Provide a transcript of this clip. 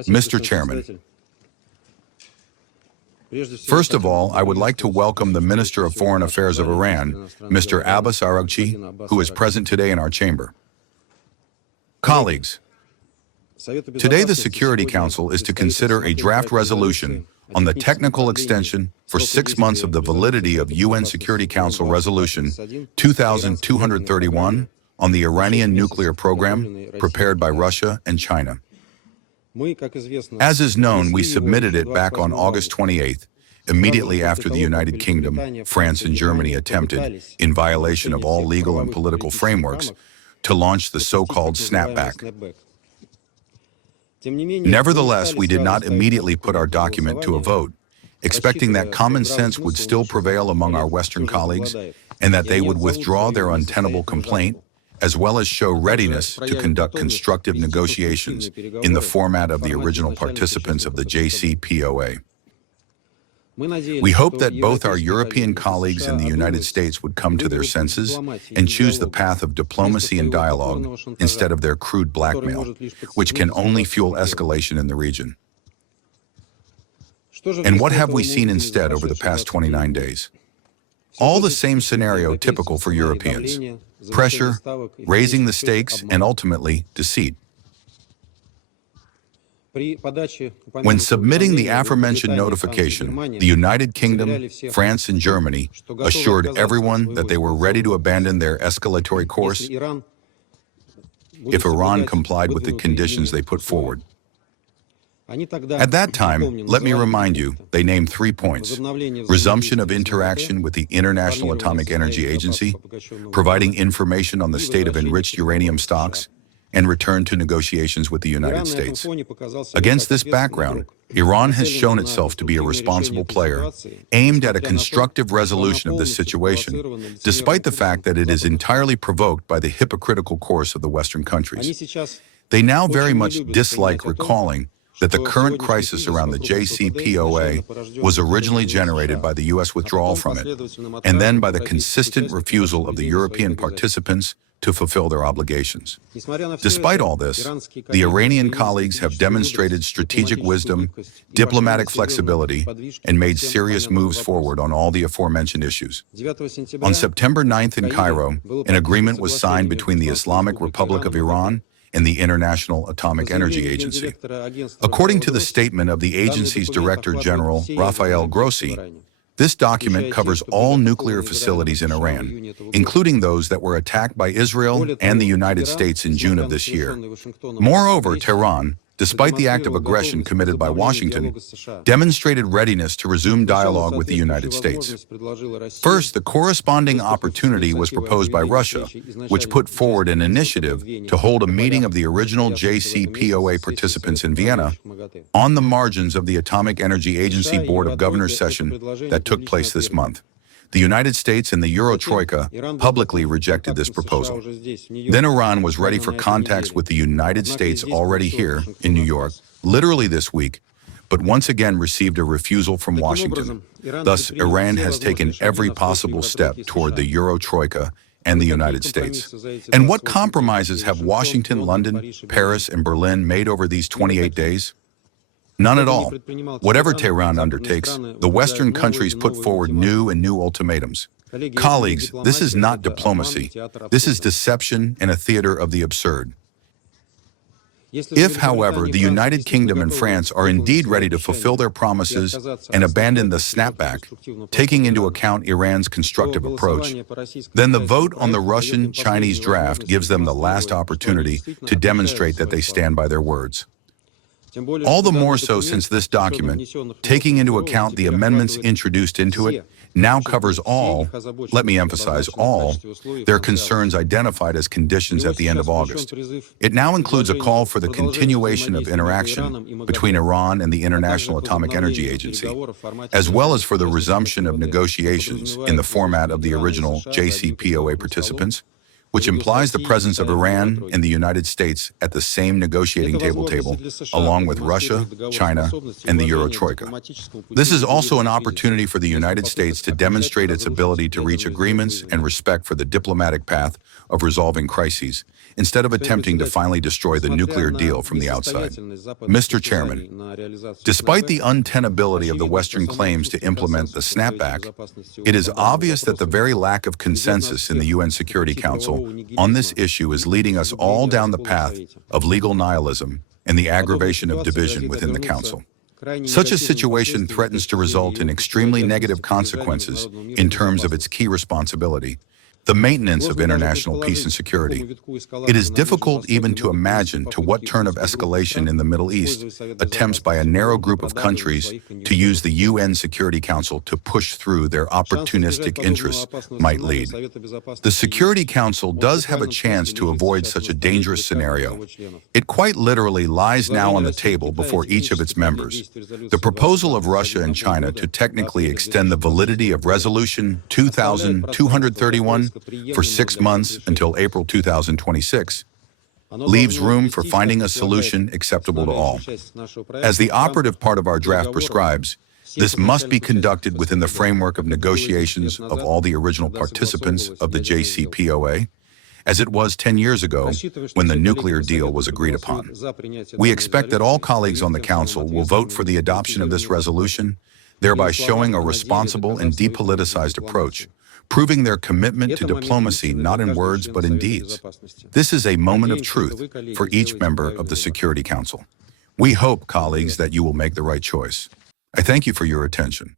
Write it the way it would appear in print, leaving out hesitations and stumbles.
Mr. Chairman, first of all, I would like to welcome the Minister of Foreign Affairs of Iran, Mr. Abbas Araghchi, who is present today in our chamber. Colleagues, today the Security Council is to consider a draft resolution on the technical extension for 6 months of the validity of UN Security Council Resolution 2231 on the Iranian nuclear program prepared by Russia and China. As is known, we submitted it back on August 28th, immediately after the United Kingdom, France, and Germany attempted, in violation of all legal and political frameworks, to launch the so-called snapback. Nevertheless, we did not immediately put our document to a vote, expecting that common sense would still prevail among our Western colleagues and that they would withdraw their untenable complaint, as well as show readiness to conduct constructive negotiations in the format of the original participants of the JCPOA. We hope that both our European colleagues and the United States would come to their senses and choose the path of diplomacy and dialogue instead of their crude blackmail, which can only fuel escalation in the region. And what have we seen instead over the past 29 days? All the same scenario typical for Europeans: pressure, raising the stakes, and ultimately deceit. When submitting the aforementioned notification, the United Kingdom, France, and Germany assured everyone that they were ready to abandon their escalatory course if Iran complied with the conditions they put forward. At that time, let me remind you, they named 3 points: resumption of interaction with the International Atomic Energy Agency, providing information on the state of enriched uranium stocks, and return to negotiations with the United States. Against this background, Iran has shown itself to be a responsible player, aimed at a constructive resolution of this situation, despite the fact that it is entirely provoked by the hypocritical course of the Western countries. They now very much dislike recalling that the current crisis around the JCPOA was originally generated by the U.S. withdrawal from it, and then by the consistent refusal of the European participants to fulfill their obligations. Despite all this, the Iranian colleagues have demonstrated strategic wisdom, diplomatic flexibility, and made serious moves forward on all the aforementioned issues. On September 9th in Cairo, an agreement was signed between the Islamic Republic of Iran and the International Atomic Energy Agency. According to the statement of the agency's Director General, Rafael Grossi, this document covers all nuclear facilities in Iran, including those that were attacked by Israel and the United States in June of this year. Moreover, Tehran, despite the act of aggression committed by Washington, demonstrated readiness to resume dialogue with the United States. First, the corresponding opportunity was proposed by Russia, which put forward an initiative to hold a meeting of the original JCPOA participants in Vienna on the margins of the Atomic Energy Agency Board of Governors session that took place this month. The United States and the Euro-Troika publicly rejected this proposal. Then Iran was ready for contacts with the United States already here in New York, literally this week, but once again received a refusal from Washington. Thus, Iran has taken every possible step toward the Euro-Troika and the United States. And what compromises have Washington, London, Paris, and Berlin made over these 28 days? None at all. Whatever Tehran undertakes, the Western countries put forward new ultimatums. Colleagues, this is not diplomacy. This is deception and a theater of the absurd. If, however, the United Kingdom and France are indeed ready to fulfill their promises and abandon the snapback, taking into account Iran's constructive approach, then the vote on the Russian-Chinese draft gives them the last opportunity to demonstrate that they stand by their words. All the more so since this document, taking into account the amendments introduced into it, now covers all, let me emphasize all, their concerns identified as conditions at the end of August. It now includes a call for the continuation of interaction between Iran and the International Atomic Energy Agency, as well as for the resumption of negotiations in the format of the original JCPOA participants, which implies the presence of Iran and the United States at the same negotiating table, along with Russia, China, and the Euro-Troika. This is also an opportunity for the United States to demonstrate its ability to reach agreements and respect for the diplomatic path of resolving crises, instead of attempting to finally destroy the nuclear deal from the outside. Mr. Chairman, despite the untenability of the Western claims to implement the snapback, it is obvious that the very lack of consensus in the UN Security Council on this issue is leading us all down the path of legal nihilism and the aggravation of division within the Council. Such a situation threatens to result in extremely negative consequences in terms of its key responsibility, the maintenance of international peace and security. It is difficult even to imagine to what turn of escalation in the Middle East attempts by a narrow group of countries to use the UN Security Council to push through their opportunistic interests might lead. The Security Council does have a chance to avoid such a dangerous scenario. It quite literally lies now on the table before each of its members. The proposal of Russia and China to technically extend the validity of Resolution 2231 for 6 months until April 2026 leaves room for finding a solution acceptable to all. As the operative part of our draft prescribes, this must be conducted within the framework of negotiations of all the original participants of the JCPOA, as it was 10 years ago when the nuclear deal was agreed upon. We expect that all colleagues on the Council will vote for the adoption of this resolution, thereby showing a responsible and depoliticized approach, proving their commitment to diplomacy not in words but in deeds. This is a moment of truth for each member of the Security Council. We hope, colleagues, that you will make the right choice. I thank you for your attention.